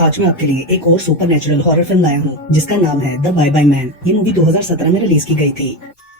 आज मैं आपके लिए एक और सुपर नेचुरल हॉरर फिल्म लाया हूँ जिसका नाम है द बाय बाय मैन। ये मूवी 2017 में रिलीज की गई थी।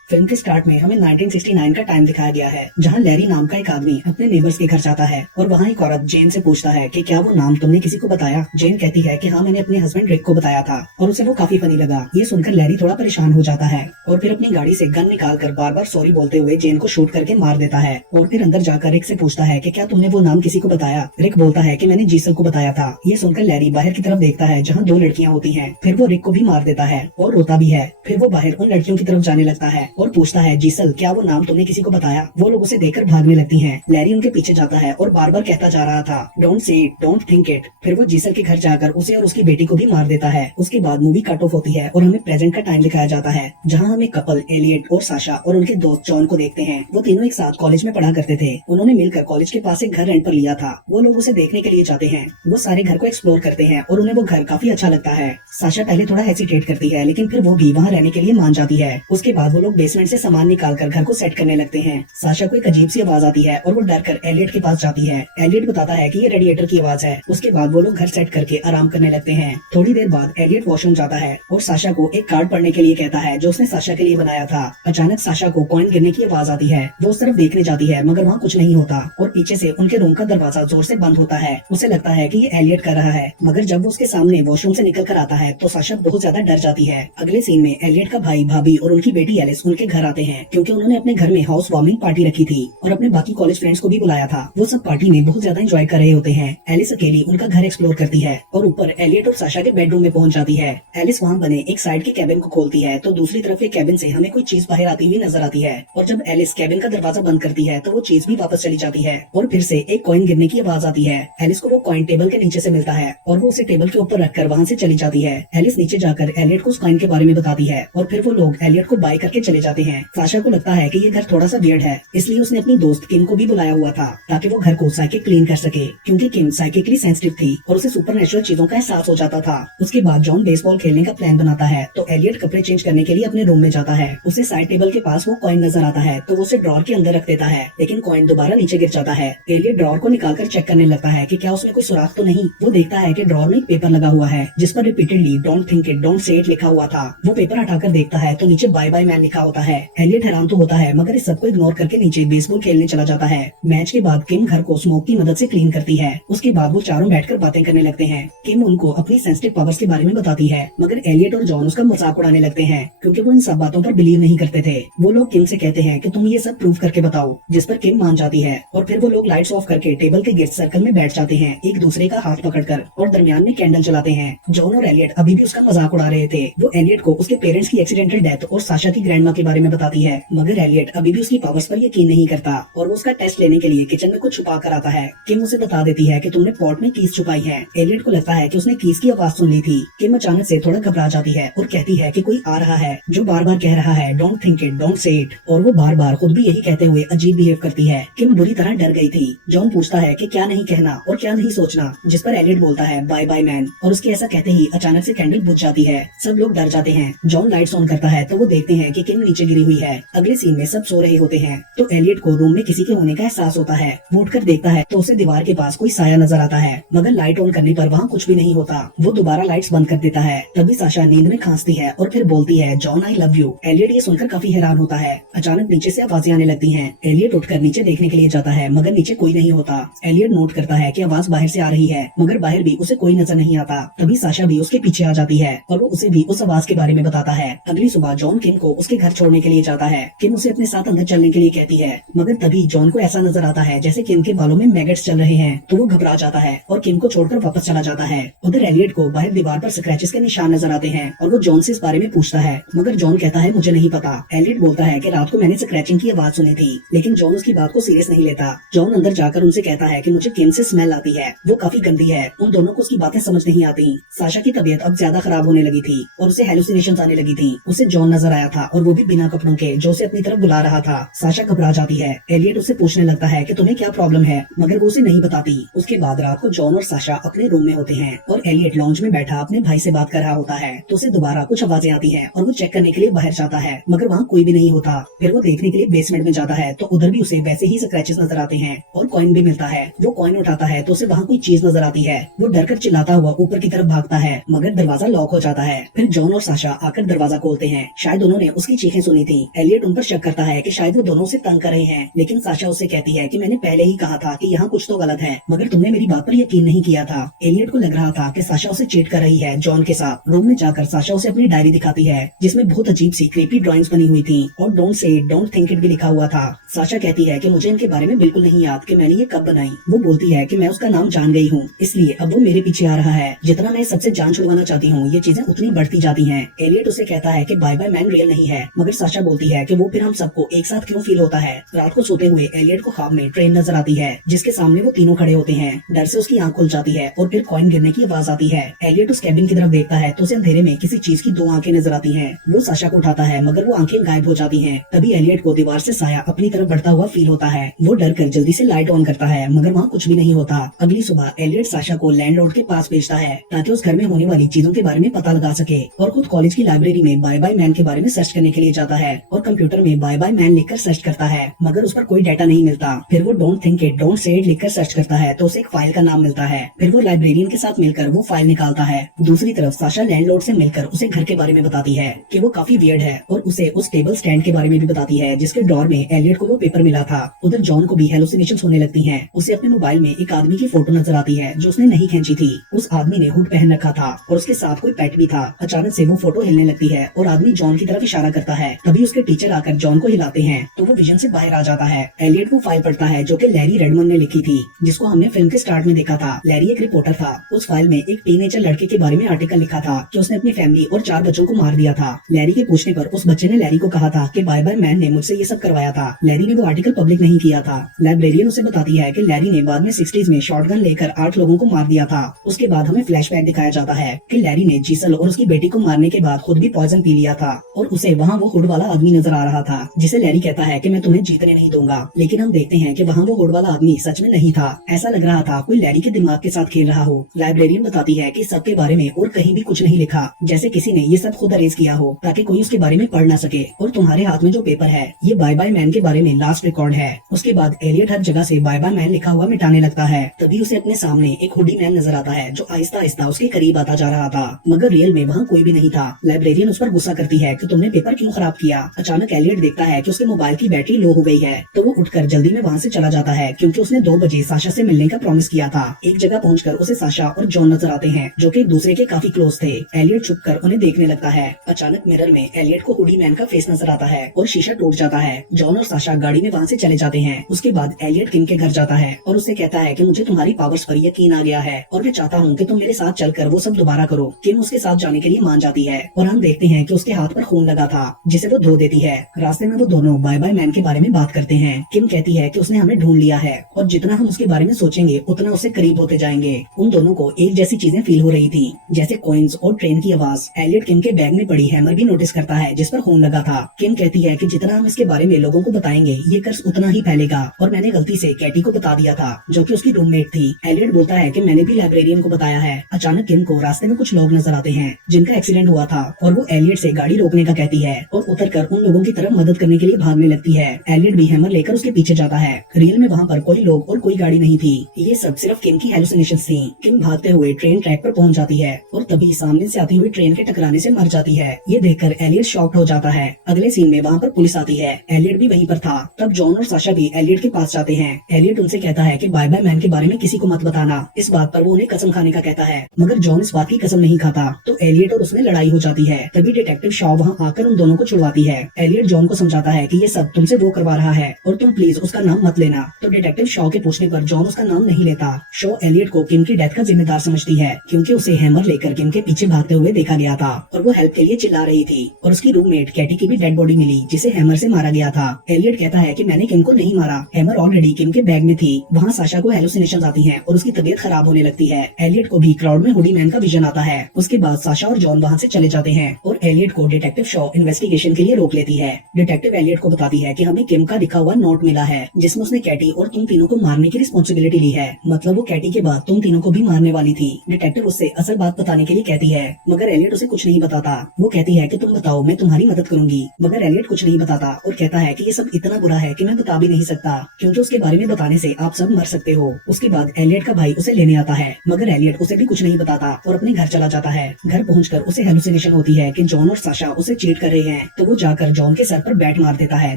फिल्म के स्टार्ट में हमें 1969 का टाइम दिखाया गया है, जहां लैरी नाम का एक आदमी अपने नेबर्स के घर जाता है और वहां एक औरत जेन से पूछता है कि क्या वो नाम तुमने किसी को बताया। जेन कहती है कि हाँ, मैंने अपने हस्बैंड रिक को बताया था और उसे वो काफी फनी लगा। ये सुनकर लैरी थोड़ा परेशान हो जाता है और फिर अपनी गाड़ी से गन निकाल कर बार बार सॉरी बोलते हुए जेन को शूट करके मार देता है और फिर अंदर जाकर रिक से पूछता है कि क्या तुमने वो नाम किसी को बताया। रिक बोलता है कि मैंने जीसल को बताया था। ये सुनकर लैरी बाहर की तरफ देखता है जहाँ 2 लड़कियाँ होती हैं। फिर वो रिक को भी मार देता है और रोता भी है। फिर वो बाहर उन लड़कियों की तरफ जाने लगता है और पूछता है, जीसल क्या वो नाम तुमने किसी को बताया। वो लोग उसे देखकर भागने लगती हैं। लैरी उनके पीछे जाता है और बार बार कहता जा रहा था, don't say it, don't think it. फिर वो जीसल के घर जाकर उसे और उसकी बेटी को भी मार देता है। उसके बाद मूवी कट ऑफ होती है और हमें प्रेजेंट का टाइम दिखाया जाता है, जहाँ हम एक कपल एलियट और साशा और उनके दोस्त जॉन को देखते हैं। वो तीनों एक साथ कॉलेज में पढ़ा करते थे। उन्होंने मिलकर कॉलेज के पास एक घर रेंट पर लिया था। वो लोग उसे देखने के लिए जाते हैं। वो सारे घर को एक्सप्लोर करते हैं और उन्हें वो घर काफी अच्छा लगता है। साशा पहले थोड़ा हेसिटेट करती है, लेकिन फिर वो भी वहाँ रहने के लिए मान जाती है। उसके बाद वो लोग बेसमेंट से सामान निकाल कर घर को सेट करने लगते हैं। साशा को एक अजीब सी आवाज आती है और वो डर कर एलियट के पास जाती है। एलियट बताता है कि ये रेडिएटर की आवाज है। उसके बाद वो लोग घर सेट करके आराम करने लगते हैं। थोड़ी देर बाद एलियट वॉशरूम जाता है और साशा को एक कार्ड पढ़ने के लिए कहता है जो उसने साशा के लिए बनाया था। अचानक साशा को कॉइन गिरने की आवाज आती है। वो उस तरफ देखने जाती है मगर वहाँ कुछ नहीं होता और पीछे से उनके रूम का दरवाजा जोर से बंद होता है। उसे लगता है कि ये एलियट कर रहा है, मगर जब वो उसके सामने वॉशरूम से निकल कर आता है तो साशा बहुत ज्यादा डर जाती है। अगले सीन में एलियट का भाई, भाभी और उनकी बेटी एलिस उनके घर आते हैं, क्योंकि उन्होंने अपने घर में हाउस वार्मिंग पार्टी रखी थी और अपने बाकी कॉलेज फ्रेंड्स को भी बुलाया था। वो सब पार्टी में बहुत ज्यादा एंजॉय कर रहे होते हैं। एलिस अकेली उनका घर एक्सप्लोर करती है और ऊपर एलियट और साशा के बेडरूम में पहुंच जाती है। एलिस वहाँ बने एक साइड के कैबिन को खोलती है तो दूसरी तरफ के कैबिन से हमें कोई चीज बाहर आती हुई नजर आती है और जब एलिस कैबिन का दरवाजा बंद करती है तो वो चीज भी वापस चली जाती है और फिर से एक कॉइन गिरने की आवाज आती है। एलिस को वो कॉइन टेबल के नीचे से मिलता है और वो उसे टेबल के ऊपर रखकर वहाँ से चली जाती है। एलिस नीचे जाकर एलियट को उस कॉइन के बारे में बताती है और फिर वो लोग एलियट को बाय करके चले जाते हैं। साशा को लगता है कि ये घर थोड़ा सा वियर्ड है, इसलिए उसने अपनी दोस्त किम को भी बुलाया हुआ था ताकि वो घर को साइकिक क्लीन कर सके, क्योंकि किम साइकिकली सेंसिटिव थी और उसे सुपरनेचुरल चीजों का एहसास हो जाता था। उसके बाद जॉन बेसबॉल खेलने का प्लान बनाता है तो एलियट कपड़े चेंज करने के लिए अपने रूम में जाता है। उसे साइड टेबल के पास वो कॉइन नजर आता है तो वो उसे ड्रॉर के अंदर रख देता है, लेकिन कॉइन दोबारा नीचे गिर जाता है। एलियट ड्रॉर को निकालकर चेक करने लगता है कि क्या उसमें कोई सुराख तो नहीं। वो देखता है कि ड्रॉर में एक पेपर लगा हुआ है जिस पर repeatedly don't think it, don't say it लिखा हुआ था। वो पेपर हटाकर देखता है तो नीचे बाय बाय मैन लिखा होता है। एलियट हैरान तो होता है मगर इस सबको इग्नोर करके नीचे बेसबॉल खेलने चला जाता है। मैच के बाद किम घर को स्मोक की मदद से क्लीन करती है। उसके बाद वो चारों बैठकर बातें करने लगते हैं। किम उनको अपनी सेंसिटिव पावर्स के बारे में बताती है, मगर एलियट और जॉन उसका मजाक उड़ाने लगते हैं क्योंकि वो इन सब बातों पर बिलीव नहीं करते थे। वो लोग किम से कहते हैं कि तुम ये सब प्रूव करके बताओ, जिस पर किम मान जाती है और फिर वो लोग लाइट्स ऑफ करके टेबल के गिफ्ट सर्कल में बैठ जाते हैं, एक दूसरे का हाथ पकड़कर, और दरमियान में कैंडल जलाते हैं। जॉन और एलियट अभी भी उसका मजाक उड़ा रहे थे। वो एलियट को उसके पेरेंट्स की एक्सीडेंटल डेथ और साशा की ग्रैंडमा के बारे में बताती है, मगर एलियट अभी भी उसकी पावर्स पर यकीन नहीं करता और वो उसका टेस्ट लेने के लिए किचन में कुछ छुपा कर आता है। किम उसे बता देती है कि तुमने पॉट में कीज छुपाई है। एलियट को लगता है कि उसने कीज की आवाज सुन ली थी। किम अचानक से थोड़ा घबरा जाती है और कहती है कि कोई आ रहा है जो बार बार कह रहा है don't think it, don't say it, और वो बार बार खुद भी यही कहते हुए अजीब बिहेव करती है। किम बुरी तरह डर गई थी। जॉन पूछता है कि क्या नहीं कहना और क्या नहीं सोचना, जिस पर एलियट बोलता है बाय बाय मैन, और उसके ऐसा कहते ही अचानक से कैंडल बुझ जाती है। सब लोग डर जाते हैं। जॉन लाइट्स ऑन करता है तो वो देखते हैं कि किम नीचे गिरी हुई है। अगले सीन में सब सो रहे होते हैं तो एलियट को रूम में किसी के होने का एहसास होता है। वो उठकर देखता है तो उसे दीवार के पास कोई साया नजर आता है, मगर लाइट ऑन करने पर वहाँ कुछ भी नहीं होता। वो दोबारा लाइट्स बंद कर देता है। तभी साशा नींद में खांसती है और फिर बोलती है, John I love you. Elliot ये सुनकर काफी हैरान होता है। अचानक नीचे से आवाजें आने लगती हैं। एलियट उठकर नीचे देखने के लिए जाता है, मगर नीचे कोई नहीं होता। एलियट नोट करता है कि आवाज बाहर से आ रही है, मगर बाहर भी उसे कोई नजर नहीं आता। तभी साशा भी उसके पीछे आ जाती है और वो उसे भी उस आवाज के बारे में बताता है। अगली सुबह जॉन किम को उसके घर छोड़ने के लिए जाता है। किम उसे अपने साथ अंदर चलने के लिए कहती है, मगर तभी जॉन को ऐसा नजर आता है जैसे किम के बालों में मैगट्स चल रहे हैं, तो वो घबरा जाता है और किम को छोड़कर वापस चला जाता है। उधर एलियट को बाहर दीवार पर स्क्रैचेस के निशान नजर आते हैं और वो जॉन से इस बारे में पूछता है, मगर जॉन कहता है मुझे नहीं पता। एलियट बोलता है कि रात को मैंने स्क्रैचिंग की आवाज सुनी थी, लेकिन जॉन उसकी बात को सीरियस नहीं लेता। जॉन अंदर जाकर उनसे कहता है कि मुझे किम से स्मेल आती है, वो काफी गंदी है। उन दोनों को उसकी बातें समझ नहीं आती। साशा की तबीयत अब ज्यादा खराब होने लगी थी और उसे हेलुसिनेशंस आने लगी थी। उसे जॉन नजर आया था और वो भी बिना कपड़ों के जो उसे अपनी तरफ बुला रहा था। साशा घबरा जाती है। एलियट उससे पूछने लगता है कि तुम्हें क्या प्रॉब्लम है, मगर वो उसे नहीं बताती। उसके बाद रात को जॉन और साशा अपने रूम में होते हैं और एलियट लॉन्ज में बैठा अपने भाई से बात कर रहा होता है तो उसे दोबारा कुछ आवाजें आती हैं और वो चेक करने के लिए बाहर जाता है, मगर वहाँ कोई भी नहीं होता। फिर वो देखने के लिए बेसमेंट में जाता है तो उधर भी उसे वैसे ही स्क्रैचेस नजर आते हैं और कॉइन भी मिलता है। वो कॉइन उठाता है तो उसे वहाँ कोई चीज नजर आती है। वो डर कर चिल्लाता हुआ ऊपर की तरफ भागता है, मगर दरवाजा लॉक हो जाता है। फिर जॉन और साशा आकर दरवाजा खोलते हैं। शायद उन्होंने उसकी चीखें सुनी थी। एलियट उन पर शक करता है कि शायद वो दोनों से तंग कर रहे हैं, लेकिन साशा उससे कहती है कि मैंने पहले ही कहा था कि यहाँ कुछ तो गलत है, मगर तुमने मेरी बात पर यकीन नहीं किया था। एलियट को लग रहा था कि साशा उसे चीट कर रही है जॉन के साथ। रूम में जाकर साशा उसे अपनी डायरी दिखाती है जिसमें बहुत अजीब सी क्रीपी ड्राइंग्स बनी हुई थी और don't say it, don't think it भी लिखा हुआ था। साशा कहती है कि मुझे इनके बारे में बिल्कुल नहीं याद कि मैंने ये कब बनाई। वो बोलती है कि मैं उसका नाम जान गई हूँ, इसलिए अब वो मेरे पीछे आ रहा है। जितना मैं सबसे जान छुड़वाना चाहती हूँ ये चीजें उतनी बढ़ती जाती हैं। एलियट उसे कहता है कि बाय बाय मैन रियल नहीं है, मगर साशा बोलती है कि वो फिर हम सबको एक साथ क्यों फील होता है। रात को सोते हुए एलियट को ख्वाब में ट्रेन नजर आती है जिसके सामने वो तीनों खड़े होते हैं। डर से उसकी आंख खुल जाती है और फिर कॉइन गिरने की आवाज आती है। एलियट उस कैबिन की तरफ देखता है तो उसे अंधेरे में किसी चीज की 2 आंखें नजर आती हैं। वो साशा को उठाता है मगर वो आंखें गायब हो जाती हैं। तभी एलियट को दीवार से साया अपनी तरफ बढ़ता हुआ फील होता है। वो डर कर जल्दी से लाइट ऑन करता है, मगर वहाँ कुछ भी नहीं होता। अगली सुबह एलियट साशा को लैंडलॉर्ड के पास भेजता है ताकि उस घर में होने वाली चीजों के बारे में पता लगा सके, और खुद कॉलेज की लाइब्रेरी में बाय बाय मैन के बारे में सर्च करने के लिए जाता है और कंप्यूटर में बाय बाय मैन लिखकर सर्च करता है, मगर उस पर कोई डाटा नहीं मिलता। फिर वो don't think it, don't say it लिखकर सर्च करता है तो उसे एक फाइल का नाम मिलता है। फिर वो लाइब्रेरियन के साथ मिलकर वो फाइल निकालता है। दूसरी तरफ साशा लैंडलॉर्ड से मिलकर उसे घर के बारे में बताती है कि वो काफी वियर्ड है और उसे उस टेबल स्टैंड के बारे में भी बताती है जिसके ड्रॉर में एलियट को वो पेपर मिला था। उधर जॉन को भी हेलुसिनेशंस होने लगती हैं। उसे अपने मोबाइल में एक आदमी की फोटो नजर आती है जो उसने नहीं खींची थी। उस आदमी ने हुड पहन रखा था और उसके साथ कोई पेट भी था। अचानक से वो फोटो हिलने लगती है और आदमी जॉन की तरफ इशारा करता है। तभी उसके टीचर आकर जॉन को हिलाते हैं तो वो विजन से बाहर आ जाता है। एलियट वो फाइल पढ़ता है जो कि लैरी रेडमन ने लिखी थी, जिसको हमने फिल्म के स्टार्ट में देखा था। लैरी एक रिपोर्टर था। उस फाइल में एक टीनेजर लड़के के बारे में आर्टिकल लिखा था कि उसने अपनी फैमिली और 4 बच्चों को मार दिया था। लैरी के पूछने पर उस बच्चे ने लैरी को कहा था कि बाय बाय मैन ने मुझसे ये सब करवाया था। लैरी ने वो आर्टिकल पब्लिक नहीं किया था। लाइब्रेरियन उसे बताती है कि लैरी ने बाद में 60s में शॉटगन लेकर 8 लोगों को मार दिया था। उसके बाद हमें फ्लैशबैक दिखाया जाता है कि लैरी ने जीसल और उसकी बेटी को मारने के बाद खुद भी पॉइजन पी लिया था और उसे वहाँ वो हुड वाला आदमी नजर आ रहा था जिसे लैरी कहता है कि मैं तुम्हें जीतने नहीं दूंगा। लेकिन हम देखते हैं कि वहाँ वो हुड वाला आदमी सच में नहीं था। ऐसा लग रहा था कोई लैरी के दिमाग के साथ खेल रहा हो। लाइब्रेरियन बताती है कि सबके बारे में और कहीं भी कुछ नहीं लिखा, जैसे किसी ने ये सब खुद अरेंज किया हो ताकि कोई उसके बारे में पढ़ ना सके। और तुम्हारे हाथ में जो पेपर है ये बाय बाय मैन के बारे में लास्ट रिकॉर्ड है। उसके बाद एलियट हर जगह से बाय बाय मैन लिखा हुआ मिटाने लगता है। तभी उसे अपने सामने एक हुडी मैन नजर आता है जो आहिस्ता आहिस्ता उसके करीब आता जा रहा था, मगर रियल में वहाँ कोई भी नहीं था। लाइब्रेरियन उस पर गुस्सा करती है कि तुमने पेपर क्यों खराब किया। अचानक एलियट देखता है कि उसके मोबाइल की बैटरी लो हो गई है तो वो उठकर जल्दी में वहाँ से चला जाता है क्योंकि उसने 2 बजे साशा से मिलने का प्रॉमिस किया था। एक जगह पहुंचकर उसे साशा और जॉन नजर आते हैं जो कि एक दूसरे के काफी क्लोज थे। एलियट छुपकर उन्हें देखने लगता है। अचानक मिरर में एलियट को हुडी मैन का फेस नजर आता है और शीशा टूट जाता है। जॉन और साशा गाड़ी में वहाँ से चले जाते हैं। उसके बाद एलियट किम के घर जाता है और उससे कहता है कि मुझे तुम्हारी पावर्स पर यकीन आ गया है और मैं चाहता हूँ कि तुम मेरे साथ चलकर वो सब दोबारा करो। किम उसके साथ जाने के लिए मान जाती है और हम देखते हैं कि उसके हाथ पर खून लगा था जिसे वो धो देती है। रास्ते में वो दोनों बाय बाय मैन के बारे में बात करते हैं। किम कहती है कि उसने हमें ढूंढ लिया है और जितना हम उसके बारे में सोचेंगे उतना उससे करीब होते जाएंगे। उन दोनों को एक जैसी चीजें फील हो रही थी जैसे कॉइन्स और ट्रेन की आवाज। एलियट किम के बैग में पड़ी हैमर भी नोटिस करता है जिस पर खून लगा था। किम कहती है कि जितना हम इसके बारे में लोगों को बताएंगे ये कर्ज उतना ही फैलेगा और मैंने गलती से कैटी को बता दिया था जो कि उसकी रूममेट थी। एलियट बोलता है कि मैंने भी लाइब्रेरियन को बताया है। अचानक किम को रास्ते में कुछ लोग नजर आते हैं जिनका एक्सीडेंट हुआ था और वो एलियट से गाड़ी रोकने का कहती है और उतरकर उन लोगों की तरफ मदद करने के लिए भागने लगती है। एलियट भी हैमर लेकर उसके पीछे जाता है। रियल में वहाँ पर कोई लोग और कोई गाड़ी नहीं थी। ये सब सिर्फ किम की हेलुसिनेशंस थी। किम भागते हुए ट्रेन ट्रैक पर पहुंच जाती है और तभी सामने से आती हुई ट्रेन के टकराने से मर जाती है। ये देखकर एलियट शॉक्ड हो जाता है। अगले सीन में वहाँ पर पुलिस आती है। एलियट भी वहीं पर था। तब जॉन और साशा भी एलियट के पास जाते हैं। एलियट उनसे कहता है कि बाय बाय मैन के बारे में किसी को मत बताना। इस बात पर वो उन्हें कसम खाने का कहता है, मगर जॉन इस बात की कसम नहीं खाता तो एलियट और उसमें लड़ाई हो जाती है। तभी डिटेक्टिव शॉ वहाँ आकर उन दोनों को छुड़वाती है। एलियट जॉन को समझाता है कि ये सब तुमसे वो करवा रहा है और तुम प्लीज उसका नाम मत लेना। तो डिटेक्टिव शॉ के पूछने पर जॉन उसका नाम नहीं लेता। शॉ एलियट को किम की डेथ का जिम्मेदार समझती है क्योंकि उसे हैमर लेकर किम के पीछे भागते हुए देखा गया था और वो हेल्प के लिए चिल्ला रही थी। और उसकी रूममेट कैटी की भी डेड बॉडी मिली जिसे हैमर से मारा गया था। एलियट कहता है कि मैंने किम को नहीं मारा, हैमर ऑलरेडी किम के बैग में थी। वहाँ साशा को हेलुसिनेशंस आती हैं और उसकी तबीयत खराब होने लगती है। एलियट को भी क्राउड में हुडी मैन का विजन आता है। उसके बाद साशा और जॉन वहाँ से चले जाते हैं और एलियट को डिटेक्टिव शॉ इन्वेस्टिगेशन इन्वेस्टिगेशन के लिए रोक लेती है। डिटेक्टिव एलियट को बताती है कि हमें किम का लिखा हुआ नोट मिला है जिसमें उसने कैटी और तुम तीनों को मारने की रिस्पॉन्सिबिलिटी ली है, मतलब वो कैटी के बाद तुम तीनों को भी मारने वाली थी। डिटेक्टिव उससे असल बात बताने के लिए कहती है, मगर एलियट उसे कुछ नहीं बताता। वो कहती है कि तुम बताओ, मैं तुम्हारी मदद करूंगी, मगर एलियट कुछ नहीं बताता और कहता है कि ये सब इतना बुरा है कि मैं बता भी नहीं सकता, क्योंकि उसके बारे में बताने से आप सब मर सकते हो। उसके बाद एलियट का भाई उसे लेने आता है, मगर एलियट उसे भी कुछ नहीं बताता और अपने घर चला जाता है। घर पहुंचकर उसे हेलुसिनेशन होती है कि जॉन और साशा उसे चीट कर रहे हैं, तो वो जाकर जॉन के सर पर बैट मार देता है,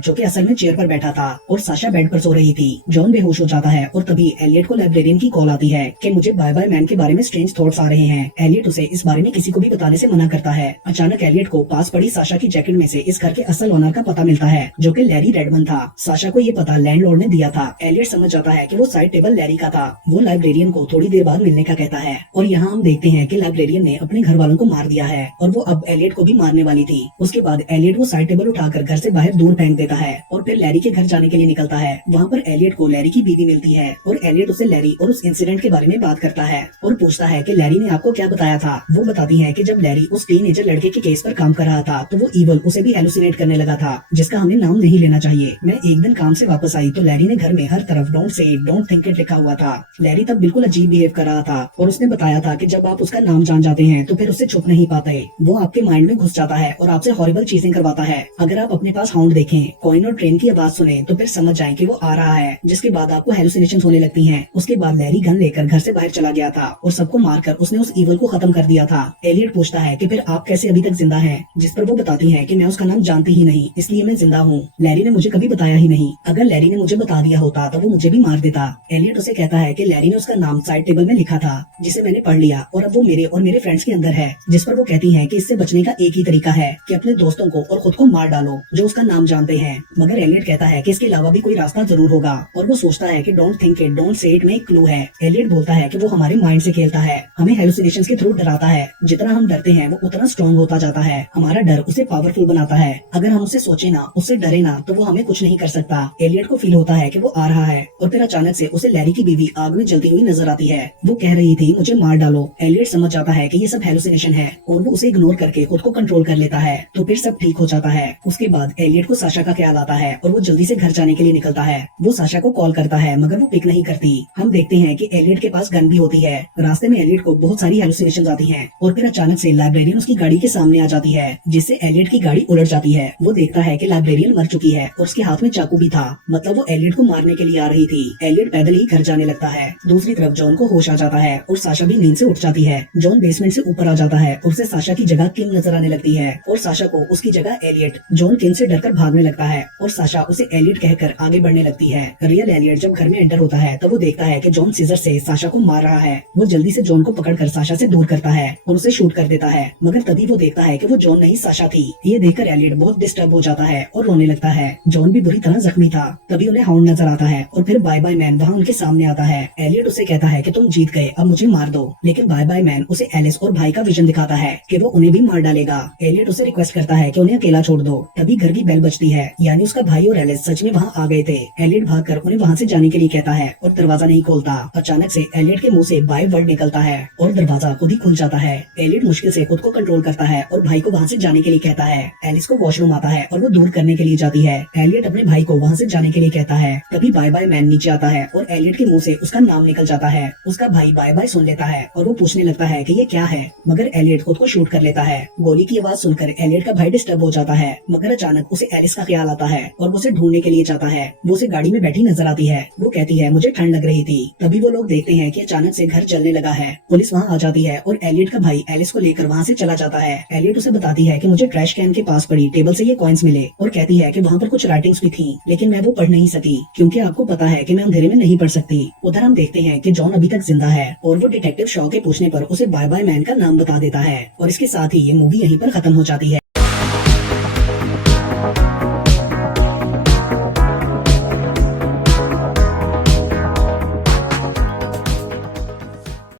जो कि असल में चेयर पर बैठा था और साशा बेड पर सो रही थी। जॉन बेहोश हो जाता है और तभी एलियट को लाइब्रेरियन की कॉल आती है कि मुझे बाय बाय मैन के बारे में स्ट्रेंज थॉट्स आ रहे हैं। एलियट उसे इस बारे में किसी को भी बताने से मना करता है। अचानक एलियट को पास पड़ी साशा की जैकेट में से इस घर के असल ओनर का पता मिलता है, जो कि लैरी रेडमन था। साशा को ये पता लैंडलॉर्ड ने दिया था। एलियट समझ जाता है कि वो साइड टेबल लैरी का था। वो लाइब्रेरियन को थोड़ी देर बाद मिलने का कहता है और यहाँ हम देखते हैं कि लाइब्रेरियन ने अपने घर वालों को मार दिया है और वो अब एलियट को भी मारने वाली थी। उसके बाद एलियट वो साइड टेबल उठाकर घर से बाहर दूर फेंक देता है और फिर लैरी के घर जाने के लिए निकलता है। वहाँ पर एलियट को लैरी की बीवी मिलती है और एलियट उसे लैरी और उस इंसिडेंट के बारे में बात करता है और पूछता है कि लैरी ने आपको क्या बताया था। वो बताती है कि जब लैरी उस टीनेजर लड़के के केस पर काम कर रहा था तो वो ईवल उसे भी हेलुसिनेट करने लगा था, जिसका हमें नाम नहीं लेना चाहिए। मैं एक दिन काम से वापस आई तो लैरी ने घर में हर तरफ don't say it, don't think it लिखा हुआ था। लैरी तब बिल्कुल अजीब बिहेव कर रहा था और उसने बताया था कि जब आप उसका नाम जान जाते हैं तो फिर उससे छुप नहीं पाते। वो आपके माइंड में घुस जाता है और आपसे हॉरिबल चीजें करवाता है। अगर आप अपने पास हाउंड देखें, कॉइन और ट्रेन की आवाज सुने तो फिर समझ जाएं कि वो आ रहा है, जिसके बाद आपको हेलुसिनेशन होने लगती हैं। उसके बाद लैरी गन लेकर घर से बाहर चला गया था और सबको मारकर उसने उस ईवल को खत्म कर दिया था। एलियट पूछता है कि फिर आप कैसे अभी तक जिंदा हैं, जिस पर वो बताती है कि मैं उसका नाम जानती ही नहीं, इसलिए मैं जिंदा हूँ। लैरी ने मुझे कभी बताया ही नहीं। अगर लैरी ने मुझे बता दिया होता तो वो मुझे भी मार देता। एलियट उसे कहता है कि लैरी ने उसका नाम साइड टेबल में लिखा था, जिसे मैंने पढ़ लिया और अब वो मेरे और मेरे फ्रेंड्स के अंदर है, जिस पर वो कहती है कि इससे बचने का एक ही तरीका है कि अपने दोस्तों को और खुद को मार डालो जो उसका नाम जानते हैं। मगर एलियट कहता है कि इसके अलावा भी कोई रास्ता जरूर होगा और वो सोचता है कि don't think it, don't say it में एक क्लू है। एलियट बोलता है कि वो हमारे माइंड से खेलता है, हमें हेलुसिनेशंस के थ्रू डराता है। जितना हम डरते हैं वो उतना स्ट्रॉन्ग होता जाता है। हमारा डर उसे पावरफुल बनाता है। अगर हम उससे सोचे ना, उससे डरे ना, तो वो हमें कुछ नहीं कर सकता। एलियट को फील होता है कि वो आ रहा है और फिर अचानक से उसे लैरी की बीवी आग में जलती हुई नजर आती है। वो कह रही थी मुझे मार डालो। एलियट समझ जाता है कि ये सब हेलुसिनेशन है और वो उसे इग्नोर करके खुद को कंट्रोल कर लेता है। तो फिर सब ठीक हो जाता है। उसके बाद एलियट को साशा का ख्याल आता है और वो जल्दी से घर जाने के लिए निकलता है। वो साशा को कॉल करता है मगर वो पिक नहीं करती। हम देखते हैं कि एलियट के पास गन भी होती है। रास्ते में एलियट को बहुत सारी हेलुसिनेशंस आती हैं और फिर अचानक से लाइब्रेरियन उसकी गाड़ी के सामने आ जाती है, जिससे एलियट की गाड़ी उलट जाती है। वो देखता है कि लाइब्रेरियन मर चुकी है और उसके हाथ में चाकू भी था, मतलब वो एलियट को मारने के लिए आ रही थी। एलियट पैदल ही घर जाने लगता है। दूसरी तरफ जॉन को होश आ जाता है और साशा भी नींद से उठ जाती है। जॉन बेसमेंट से ऊपर आ जाता है और उसे साशा की जगह किम नजर आने लगती है और साशा को उसकी जगह एलियट। जॉन किम से डरकर भागने लगता है और साशा उसे एलियट कहकर आगे बढ़ने लगती है। रियल एलियट जब घर में एंटर होता है तो वो देखता है कि जॉन सीजर से साशा को मार रहा है। वो जल्दी से जॉन को पकड़कर साशा से दूर करता है और उसे शूट कर देता है, मगर तभी वो देखता है कि वो जॉन नहीं साशा थी। ये देखकर एलियट बहुत डिस्टर्ब हो जाता है और रोने लगता है। जॉन भी बुरी तरह जख्मी था। तभी उन्हें हाउंड नजर आता है और फिर बाय बाय मैन वहाँ उनके सामने आता है। एलियट उसे कहता है कि तुम जीत गए, अब मुझे मार दो, लेकिन बाय बाय मैन उसे एलिस और भाई का विजन दिखाता है कि वो उन्हें भी मार डालेगा। एलियट उसे रिक्वेस्ट करता है कि उन्हें अकेला छोड़ दो। तभी घर की बेल बजती है, यानी उसका भाई और एलिस सच में वहाँ आ गए थे। एलियट भागकर उन्हें वहाँ से जाने के लिए कहता है और दरवाजा नहीं खोलता। अचानक से एलियट के मुंह से बाय वर्ड निकलता है और दरवाजा खुद ही खुल जाता है। एलियट मुश्किल से खुद को कंट्रोल करता है और भाई को वहाँ से जाने के लिए कहता है। एलिस को वॉशरूम आता है और वो दूर करने के लिए जाती है। एलियट अपने भाई को वहाँ से जाने के लिए कहता है। तभी बाय बाय मैन नीचे आता है और एलियट के मुंह से उसका नाम निकल जाता है। उसका भाई बाय बाय सुन लेता है और वो पूछने लगता है कि ये क्या है, मगर एलियट खुद को शूट कर लेता है। गोली की आवाज सुनकर एलियट का भाई डिस्टर्ब हो जाता है, मगर अचानक उसे एलिस का ख्याल आता है और वो उसे ढूंढने के लिए जाता है। वो उसे गाड़ी में बैठी नजर आती है। वो कहती है मुझे ठंड लग रही थी। तभी वो लोग देखते हैं कि अचानक से घर जलने लगा है। पुलिस वहाँ आ जाती है और एलियट का भाई एलिस को लेकर वहाँ से चला जाता है। एलियट उसे बताती है कि मुझे ट्रैश कैन के पास पड़ी टेबल से ये कॉइन्स मिले और कहती है कि वहाँ पर कुछ राइटिंग्स भी थी, लेकिन मैं वो पढ़ नहीं सकी क्योंकि आपको पता है कि मैं अंधेरे में नहीं पढ़ सकती। उधर हम देखते हैं कि जॉन अभी तक जिंदा है और वो डिटेक्टिव शॉ के पूछने पर उसे बाय बाय मैन का नाम बता देता है और इसके साथ ही ये मूवी यहीं पर खत्म हो जाती है।